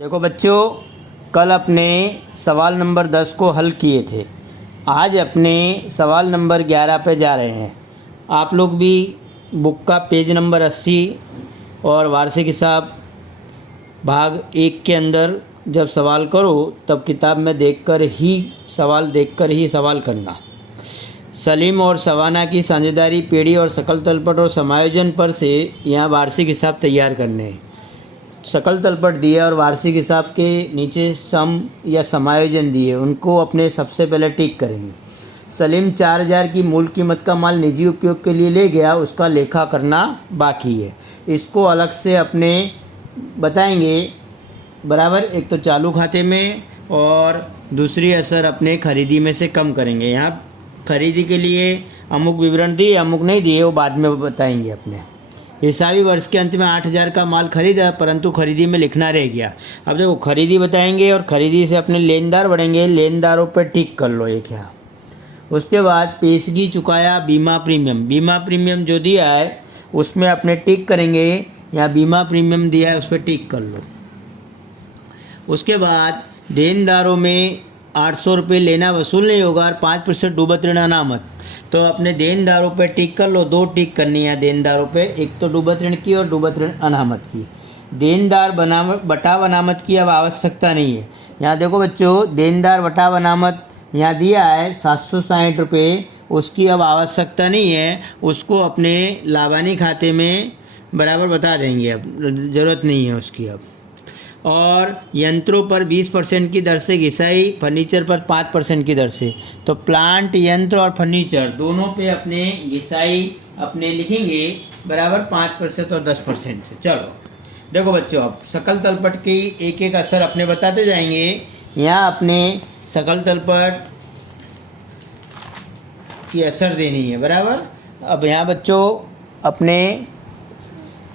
देखो बच्चों, कल अपने सवाल नंबर 10 को हल किए थे। आज अपने सवाल नंबर 11 पे जा रहे हैं। आप लोग भी बुक का पेज नंबर 80 और वार्षिक हिसाब भाग 1 के अंदर जब सवाल करो तब किताब में देखकर ही सवाल करना। सलीम और सवाना की साझेदारी, पेड़ी और सकल तलपट और समायोजन पर से यहाँ वार्षिक हिसाब तैयार करने हैं। सकल तलपट दिए और वार्षिक हिसाब के नीचे सम या समायोजन दिए, उनको अपने सबसे पहले टिक करेंगे। सलीम 4000 की मूल कीमत का माल निजी उपयोग के लिए ले गया, उसका लेखा करना बाकी है। इसको अलग से अपने बताएंगे बराबर। एक तो चालू खाते में और दूसरी असर अपने खरीदी में से कम करेंगे। यहाँ खरीदी के लिए अमुक विवरण दिए अमुक नहीं दिए, वो बाद में बताएंगे अपने। हिसाबी वर्ष के अंत में 8000 का माल खरीदा परंतु खरीदी में लिखना रह गया। अब देखो खरीदी बताएंगे और खरीदी से अपने लेनदार बढ़ेंगे, लेनदारों पर टिक कर लो एक यहाँ। उसके बाद पेशगी चुकाया, बीमा प्रीमियम जो दिया है उसमें अपने टिक करेंगे। यहाँ बीमा प्रीमियम दिया है उस पर टिक कर लो। उसके बाद देनदारों में 800 रुपये लेना वसूल नहीं होगा और 5% डूबत ऋण अनामत, तो अपने देनदारों पे टिक कर लो। 2 टिक करनी है देनदारों पे, एक तो डूबत ऋण की और डूबत ऋण अनामत की। देनदार बटाव अनामत की अब आवश्यकता नहीं है। यहाँ देखो बच्चों, देनदार बटाव अनामत यहाँ दिया है 760 रुपये, उसकी अब आवश्यकता नहीं है। उसको अपने लाभानी खाते में बराबर बता देंगे, अब ज़रूरत नहीं है उसकी अब। और यंत्रों पर 20% की दर से घिसाई, फर्नीचर पर 5% की दर से। तो प्लांट, यंत्र और फर्नीचर दोनों पे अपने घिसाई अपने लिखेंगे बराबर 5% और 10% से। चलो देखो बच्चों, अब सकल तलपट की एक एक असर अपने बताते जाएंगे। यहाँ अपने सकल तलपट की असर देनी है बराबर। अब यहाँ बच्चों अपने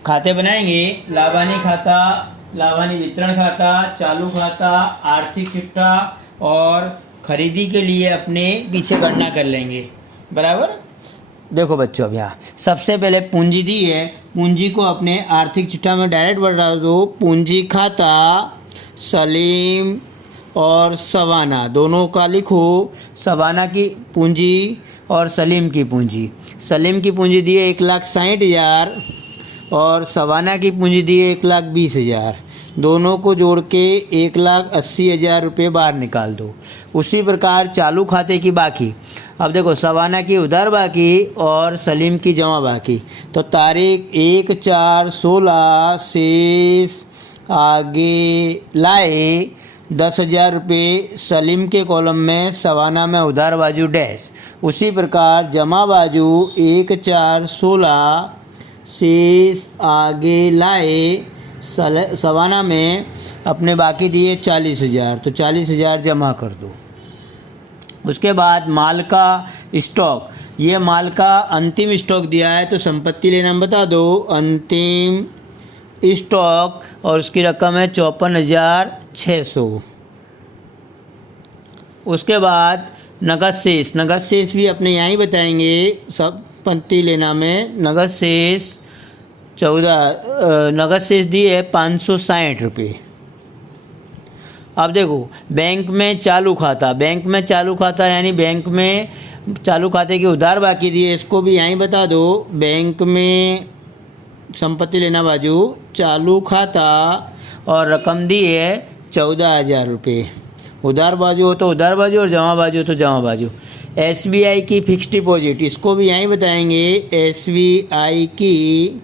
खाते बनाएंगे। लाभानी खाता, लाभानी वितरण खाता, चालू खाता, आर्थिक चिट्ठा और खरीदी के लिए अपने पीछे गणना कर लेंगे बराबर। देखो बच्चों, अब यहाँ सबसे पहले पूंजी दी है, पूंजी को अपने आर्थिक चिट्ठा में डायरेक्ट बढ़ा दो। पूंजी खाता सलीम और सवाना दोनों का लिखो। सवाना की पूंजी और सलीम की पूंजी। सलीम की पूंजी दी है 1,60,000 और सवाना की पूंजी दी है 1,20,000। दोनों को जोड़ के 1,80,000 रुपये बाहर निकाल दो। उसी प्रकार चालू खाते की बाकी। अब देखो, सवाना की उधार बाकी और सलीम की जमा बाकी। तो तारीख 1/4/16 शेष आगे लाए 10,000 रुपये सलीम के कॉलम में, सवाना में उधार बाजू डैश। उसी प्रकार जमा बाजू 1/4/16 शेष आगे लाए सवाना में अपने बाकी दिए 40,000, तो 40,000 जमा कर दो। उसके बाद माल का स्टॉक, ये माल का अंतिम स्टॉक दिया है तो संपत्ति लेना बता दो। अंतिम स्टॉक और उसकी रकम है 54,600। उसके बाद नगद शेष भी अपने यहाँ ही बताएंगे। संपत्ति लेना में नगद शेष 14, नगद शेष दिए है 560 रुपये। अब देखो, बैंक में चालू खाता यानी बैंक में चालू खाते की उधार बाकी दी है, इसको भी यहीं बता दो। बैंक में संपत्ति लेना बाजू चालू खाता और रकम दी है 14,000 रुपये। उधार बाजू हो तो उधार बाजू और जमा बाजू हो तो जमा बाजू। SBI की फिक्स डिपॉजिट, इसको भी यहीं बताएंगे। SBI की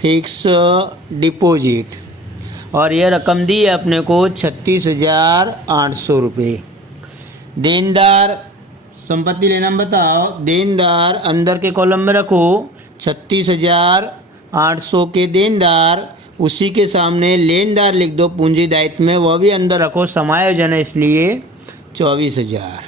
फिक्स डिपॉजिट और यह रकम दी है अपने को 36,800 रुपये। देनदार, संपत्ति लेना बताओ। देनदार अंदर के कॉलम में रखो 36,800 के देनदार। उसी के सामने लेनदार लिख दो पूंजी दायित्व में, वह भी अंदर रखो, समायोजन है इसलिए 24,000।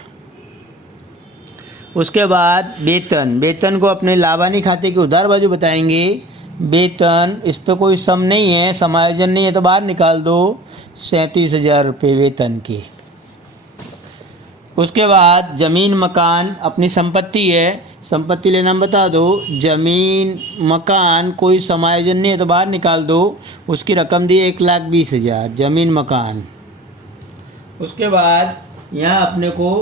उसके बाद वेतन को अपने लाभानी खाते की उधार बाजू बताएंगे। वेतन, इस पर कोई सम नहीं है, समायोजन नहीं है तो बाहर निकाल दो। 37,000 रुपये वेतन के। उसके बाद जमीन मकान अपनी संपत्ति है, संपत्ति लेना बता दो, जमीन मकान कोई समायोजन नहीं है तो बाहर निकाल दो। उसकी रकम दी 1,20,000 जमीन मकान। उसके बाद यहाँ अपने को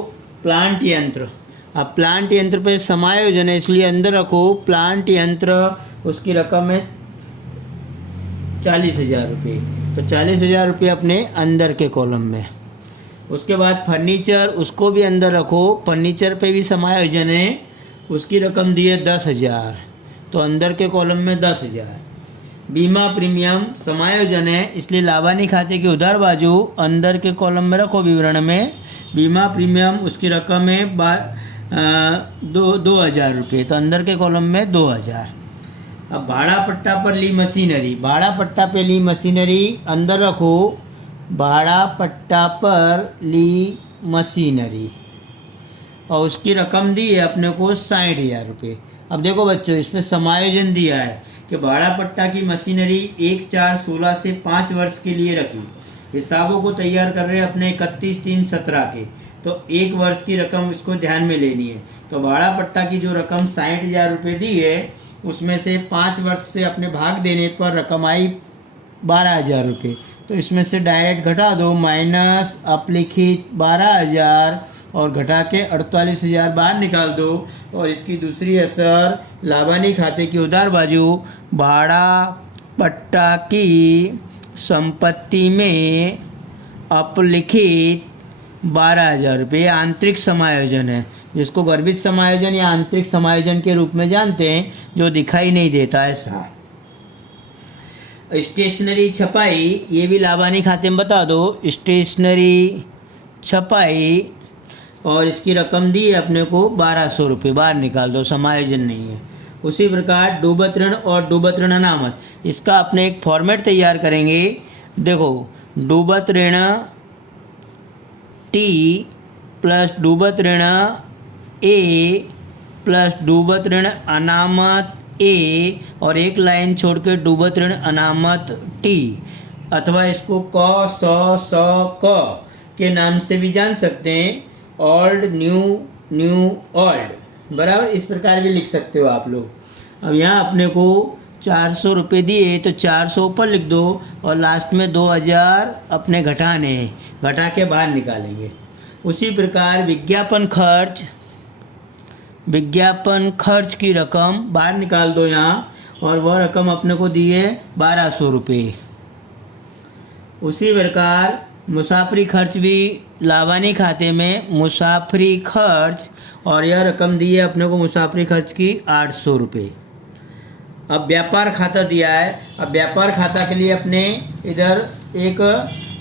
प्लांट यंत्र, अब प्लांट यंत्र पे समायोजन है इसलिए अंदर रखो प्लांट यंत्र, उसकी रकम है 40,000 रुपये, तो 40,000 रुपये अपने अंदर के कॉलम में। उसके बाद फर्नीचर, उसको भी अंदर रखो, फर्नीचर पे भी समायोजन है, उसकी रकम दी है 10,000, तो अंदर के कॉलम में 10,000। बीमा प्रीमियम समायोजन है इसलिए लाभानी खाते की उधार बाजू अंदर के कॉलम में रखो विवरण में। बीमा प्रीमियम उसकी रकम है 2,000 रुपये, तो अंदर के कॉलम में 2,000। अब भाड़ा पट्टा पर ली मशीनरी, भाड़ा पट्टा पे ली मशीनरी अंदर रखो, भाड़ा पट्टा पर ली मशीनरी, और उसकी रकम दी है अपने को 60,000 रुपये। अब देखो बच्चों, इसमें समायोजन दिया है कि भाड़ा पट्टा की मशीनरी 1/4/16 से 5 वर्ष के लिए रखी। हिसाबों को तैयार कर रहे हैं अपने 31/3/17 के, तो 1 वर्ष की रकम इसको ध्यान में लेनी है। तो भाड़ा पट्टा की जो रकम 60,000 रुपये दी है उसमें से 5 वर्ष से अपने भाग देने पर रकम आई 12,000 रुपये, तो इसमें से डायरेक्ट घटा दो, माइनस अपलिखित 12,000 और घटा के 48,000 बाहर निकाल दो। और इसकी दूसरी असर लाभानी खाते की उधार बाजू भाड़ा पट्टा की संपत्ति में अपलिखित 12,000 रुपये आंतरिक समायोजन है, जिसको गर्भित समायोजन या आंतरिक समायोजन के रूप में जानते हैं, जो दिखाई नहीं देता ऐसा। स्टेशनरी छपाई, ये भी लाभानी खाते में बता दो, स्टेशनरी छपाई, और इसकी रकम दी है अपने को 1,200 रुपये, बाहर निकाल दो, समायोजन नहीं है। उसी प्रकार डूबत ऋण और डूबत ऋण अनामत, इसका अपने एक फॉर्मेट तैयार करेंगे। देखो, डूबत ऋण टी प्लस डूबत ऋण ए प्लस डूबत ऋण अनामत ए, और एक लाइन छोड़ के डूबत ऋण अनामत टी, अथवा इसको क स क के नाम से भी जान सकते हैं, ओल्ड न्यू न्यू ओल्ड, बराबर इस प्रकार भी लिख सकते हो आप लोग। अब यहाँ अपने को 400 रुपये दिए तो 400 ऊपर लिख दो और लास्ट में 2,000 अपने घटाने हैं, घटा के बाहर निकालेंगे। उसी प्रकार विज्ञापन खर्च की रकम बाहर निकाल दो यहाँ, और वह रकम अपने को दी है 1,200 रुपये। उसी प्रकार मुसाफरी खर्च भी लाभानी खाते में मुसाफरी खर्च, और यह रकम दी है अपने को मुसाफरी खर्च की 800 रुपये। अब व्यापार खाता दिया है, अब व्यापार खाता के लिए अपने इधर एक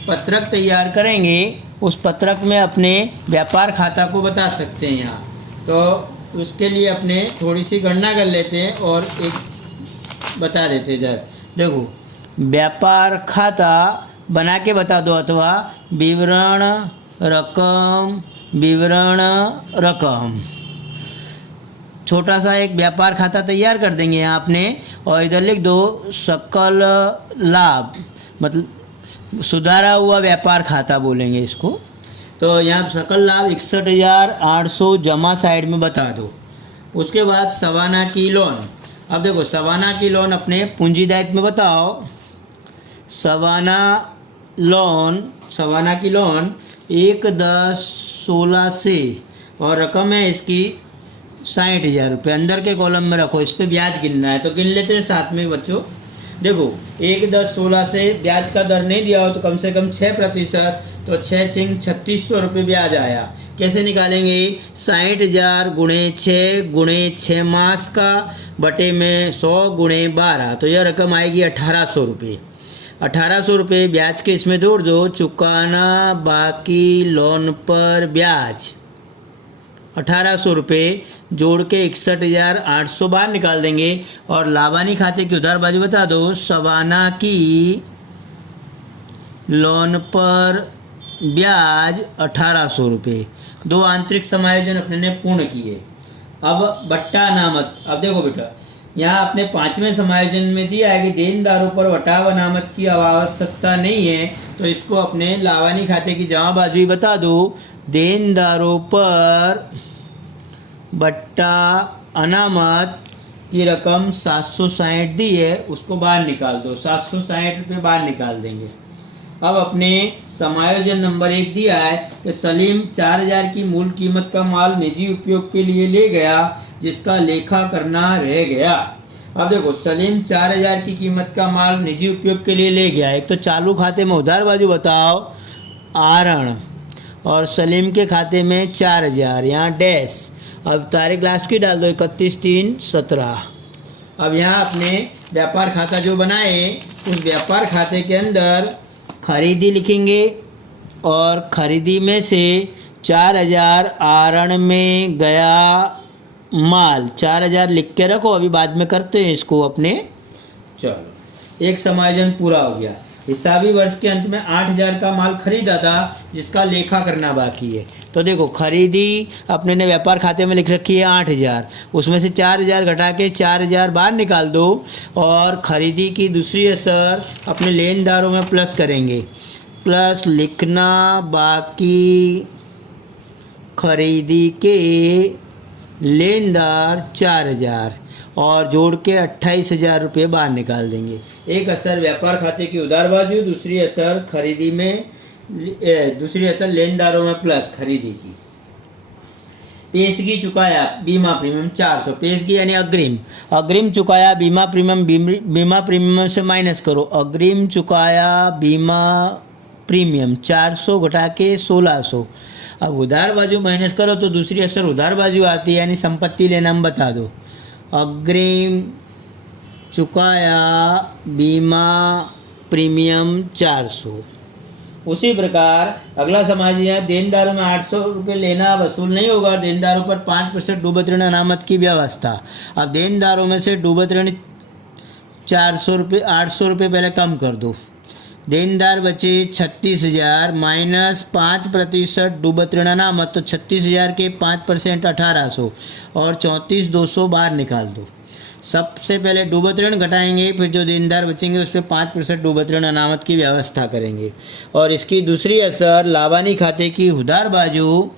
पत्रक तैयार करेंगे, उस पत्रक में अपने व्यापार खाता को बता सकते हैं यहाँ। तो उसके लिए अपने थोड़ी सी गणना कर लेते हैं और एक बता देते हैं। इधर देखो, व्यापार खाता बना के बता दो, अथवा विवरण रकम, छोटा सा एक व्यापार खाता तैयार कर देंगे यहाँ अपने, और इधर लिख दो सकल लाभ, मतलब सुधारा हुआ व्यापार खाता बोलेंगे इसको। तो यहाँ सकल लाभ 61,800 जमा साइड में बता दो। उसके बाद सवाना की लोन, अब देखो सवाना की लोन अपने पूंजी दायित्व में बताओ। सवाना की लोन 1/10/16 से, और रकम है इसकी 60,000 रुपये, अंदर के कॉलम में रखो, इस पर ब्याज गिनना है तो गिन लेते हैं साथ में बच्चों। देखो 1/10/16 से ब्याज का दर नहीं दिया हो तो कम से कम 6%, तो 6×6=3,600 रुपये ब्याज आया। कैसे निकालेंगे? 60,000 × 6 मास का बटे में 100 × 12, तो यह रकम आएगी 1,800 रुपये। 1,800 रुपये ब्याज के इसमें जोड़ दो, चुकाना बाकी लोन पर ब्याज 1,800 रुपये जोड़ के 61,800 बाहर निकाल देंगे। और लाभानी खाते की उधार बाजू बता दो, सवाना की लोन पर ब्याज 1,800 रुपये। 2 आंतरिक समायोजन अपने ने पूर्ण किए। अब बट्टा अनामत, अब देखो बेटा यहाँ अपने 5वें समायोजन में दिया है कि देनदारों पर वटाव अनामत की आवश्यकता नहीं है, तो इसको अपने लाभानी खाते की जमा बाजू ही बता दो। देनदारों पर बट्टा अनामत की रकम 760 दी है, उसको बाहर निकाल दो। 760 रुपये बाहर निकाल देंगे। अब अपने समायोजन नंबर 1 दिया है कि सलीम 4000 की मूल कीमत का माल निजी उपयोग के लिए ले गया जिसका लेखा करना रह गया। अब देखो, सलीम 4000 की कीमत का माल निजी उपयोग के लिए ले गया। एक तो चालू खाते में उधार बाजू बताओ आरण, और सलीम के खाते में 4000, यहाँ डैश। अब तारीख लास्ट की डाल दो 31/3/17। अब यहाँ अपने व्यापार खाता जो बनाए उस व्यापार खाते के अंदर खरीदी लिखेंगे, और खरीदी में से 4000 आरण में गया माल, 4000 लिख के रखो, अभी बाद में करते हैं इसको अपने। चलो, एक समायोजन पूरा हो गया। हिसाबी वर्ष के अंत में 8000 का माल खरीदा था जिसका लेखा करना बाकी है। तो देखो, खरीदी अपने ने व्यापार खाते में लिख रखी है 8000, उसमें से 4000 घटा के 4000 बाहर निकाल दो, और खरीदी की दूसरी असर अपने लेनदारों में प्लस करेंगे। प्लस लिखना बाकी खरीदी के लेनदार 4000, और जोड़ के 28,000 रुपये बाहर निकाल देंगे। एक असर व्यापार खाते की उधार बाजू, दूसरी असर खरीदी में, दूसरी असर लेनदारों में प्लस खरीदी की। पेशगी चुकाया बीमा प्रीमियम 400, पेशगी यानी अग्रिम, अग्रिम चुकाया बीमा प्रीमियम, बीमा प्रीमियम से माइनस करो। अग्रिम चुकाया बीमा प्रीमियम 400 घटा के 1600। अब उधार बाजू माइनस करो तो दूसरी असर उधार बाजू आती है, यानी संपत्ति लेना हम बता दो। अग्रिम चुकाया बीमा प्रीमियम 400। उसी प्रकार अगला समाज यहाँ देनदारों में 800 रुपये लेना वसूल नहीं होगा, और देनदारों पर 5% डूबत ऋण अनामत की व्यवस्था। अब देनदारों में से डूबत ऋण 400 रुपये, 800 रुपये पहले कम कर दो। देनदार बचे 36,000 माइनस 5% डूबत ऋण अनामत, तो 36,000 के 5% 1800, और 34,200 बाहर निकाल दो। सबसे पहले डूबत ऋण घटाएंगे, फिर जो देनदार बचेंगे उस पर 5% डूबत ऋण अनामत की व्यवस्था करेंगे। और इसकी दूसरी असर लाभानी खाते की उधार बाजू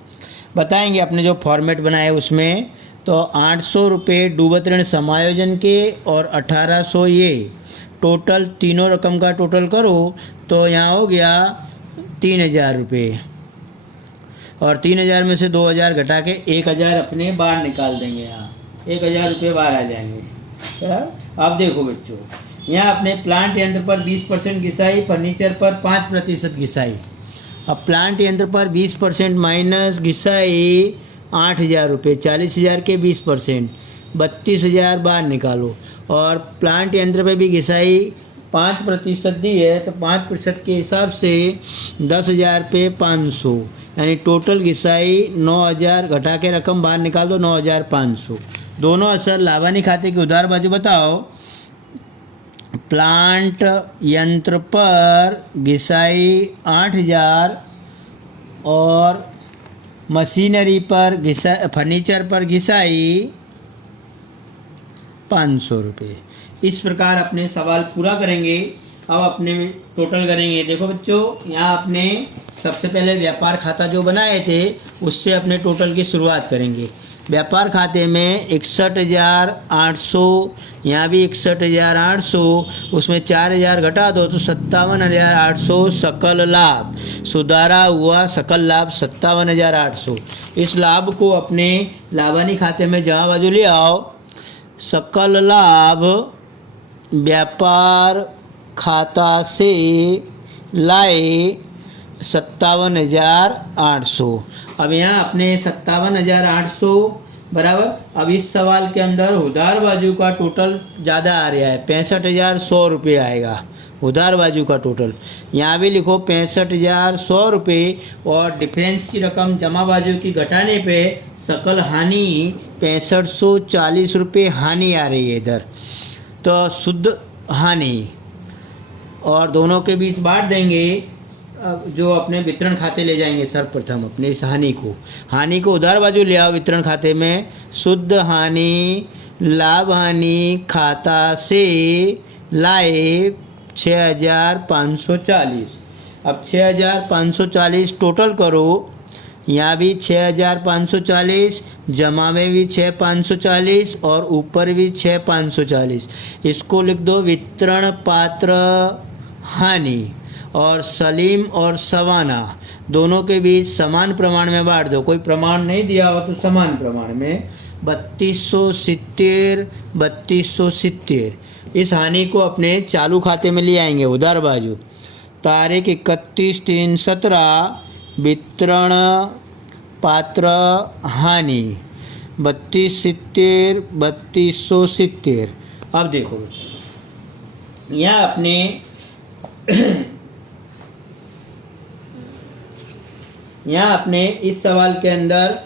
बताएंगे अपने जो फॉर्मेट बनाए उसमें। तो 800 रुपये डूबत ऋण समायोजन के और 1800 ये टोटल, तीनों रकम का टोटल करो तो यहाँ हो गया 3000 रुपये, और 3000 में से 2000 घटा के 1000 अपने बाहर निकाल देंगे। यहाँ 1000 रुपये बाहर आ जाएंगे। अब देखो बच्चों, यहाँ अपने प्लांट यंत्र पर 20% घिसाई, फर्नीचर पर 5% घिसाई। अब प्लांट यंत्र पर 20% माइनस घिसाई 8000 रुपये, 40,000 के 20%, 32,000 बाहर निकालो। और प्लांट यंत्र पे भी घिसाई 5% दी है, तो 5% के हिसाब से 10,000 पे 500, यानी टोटल घिसाई 9,000 घटा के रकम बाहर निकाल दो 9,500। दोनों असर लाभानी खाते की उधार बाजू बताओ। प्लांट यंत्र पर घिसाई 8,000 और मशीनरी पर घिसाई, फर्नीचर पर घिसाई 500 रुपये। इस प्रकार अपने सवाल पूरा करेंगे। अब अपने टोटल करेंगे। देखो बच्चों, यहाँ अपने सबसे पहले व्यापार खाता जो बनाए थे उससे अपने टोटल की शुरुआत करेंगे। व्यापार खाते में 61,800, यहाँ भी 61,800, उसमें 4,000 घटा दो तो 57,800 सकल लाभ। सुधारा हुआ सकल लाभ 57,800। इस लाभ को अपने लाभानी खाते में जहाँ बाजू ले आओ। सकल लाभ व्यापार खाता से लाए 57,800। अब यहाँ अपने 57,800 बराबर। अब इस सवाल के अंदर उधार बाजू का टोटल ज़्यादा आ रहा है, 65,100 रुपये आएगा उधार बाजू का टोटल। यहाँ भी लिखो 65,100 रुपये, और डिफरेंस की रकम जमा बाजू की घटाने पे सकल हानि 6540 रुपये हानि आ रही है इधर, तो शुद्ध हानि, और दोनों के बीच बांट देंगे। जो अपने वितरण खाते ले जाएंगे सर्वप्रथम अपने इस हानि को उधार बाजू ले आओ वितरण खाते में। शुद्ध हानि लाभ हानि खाता से लाए 6,540। अब 6,540 टोटल करो यहाँ भी 6540, जमा में भी 6540 और ऊपर भी 6540। इसको लिख दो वितरण पात्र हानि, और सलीम और सवाना दोनों के बीच समान प्रमाण में बांट दो। कोई प्रमाण नहीं दिया हो तो समान प्रमाण में 3270 3270। इस हानि को अपने चालू खाते में ले आएंगे उधार बाजू। तारीख 31/3/17 वितरण पात्र हानि 3270 3270। अब देखो बच्चों, यहाँ अपने यहाँ अपने इस सवाल के अंदर,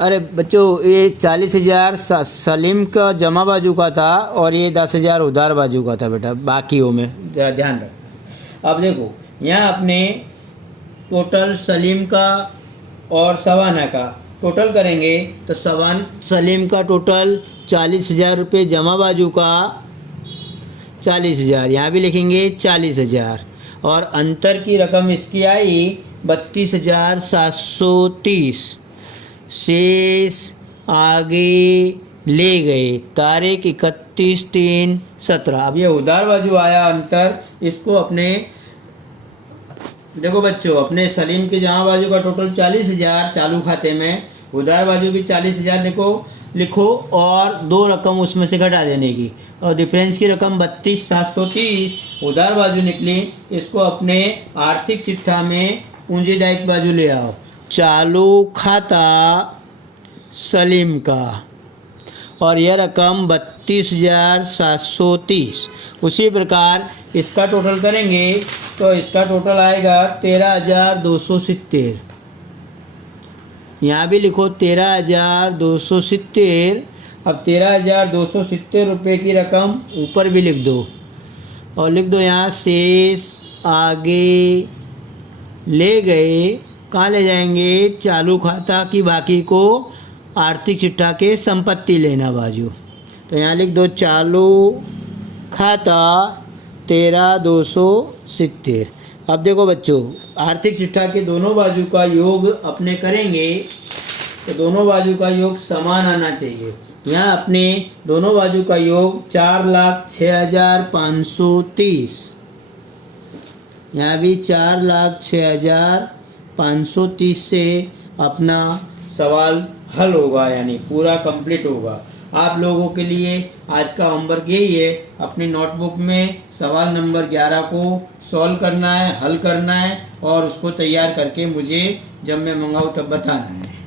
अरे बच्चों ये 40,000 सलीम का जमा बाजू का था और ये 10,000 उधार बाजू का था बेटा, बाकियों में जरा ध्यान रखना। अब देखो यहाँ अपने टोटल सलीम का और सवाना का टोटल करेंगे तो सलीम का टोटल 40,000 रुपये, जमा बाजू का 40,000, यहाँ भी लिखेंगे 40,000, और अंतर की रकम इसकी आई 32,730। शेष आगे ले गए। तारीख 31/3/17। अब ये उधार बाजू आया अंतर, इसको अपने देखो बच्चों, अपने सलीम के जमा बाजू का टोटल 40,000 चालू खाते में, उधार बाजू भी 40,000 लिखो और दो रकम उसमें से घटा देने की, और डिफरेंस की रकम 32,730 उधार बाजू निकली। इसको अपने आर्थिक चिट्ठा में पूंजी दायित्व बाजू ले आओ। चालू खाता सलीम का, और यह रकम 32,730। उसी प्रकार इसका टोटल करेंगे तो इसका टोटल आएगा 13,270। यहाँ भी लिखो 13,270। अब 13,270 रुपये की रकम ऊपर भी लिख दो, और लिख दो यहाँ शेष आगे ले गए। कहाँ ले जाएंगे? चालू खाता की बाकी को आर्थिक चिट्ठा के संपत्ति लेना बाजू। तो यहाँ लिख दो चालू खाता 13,270। अब देखो बच्चों, आर्थिक चिट्ठा के दोनों बाजू का योग अपने करेंगे तो दोनों बाजू का योग समान आना चाहिए। यहाँ अपने दोनों बाजू का योग 4,06,530, यहाँ भी 4,06,530 से अपना सवाल हल होगा, यानी पूरा कंप्लीट होगा। आप लोगों के लिए आज का होमवर्क यही है, अपनी नोटबुक में सवाल नंबर 11 को सॉल्व करना है, हल करना है, और उसको तैयार करके मुझे जब मैं मंगाऊँ तब बताना है।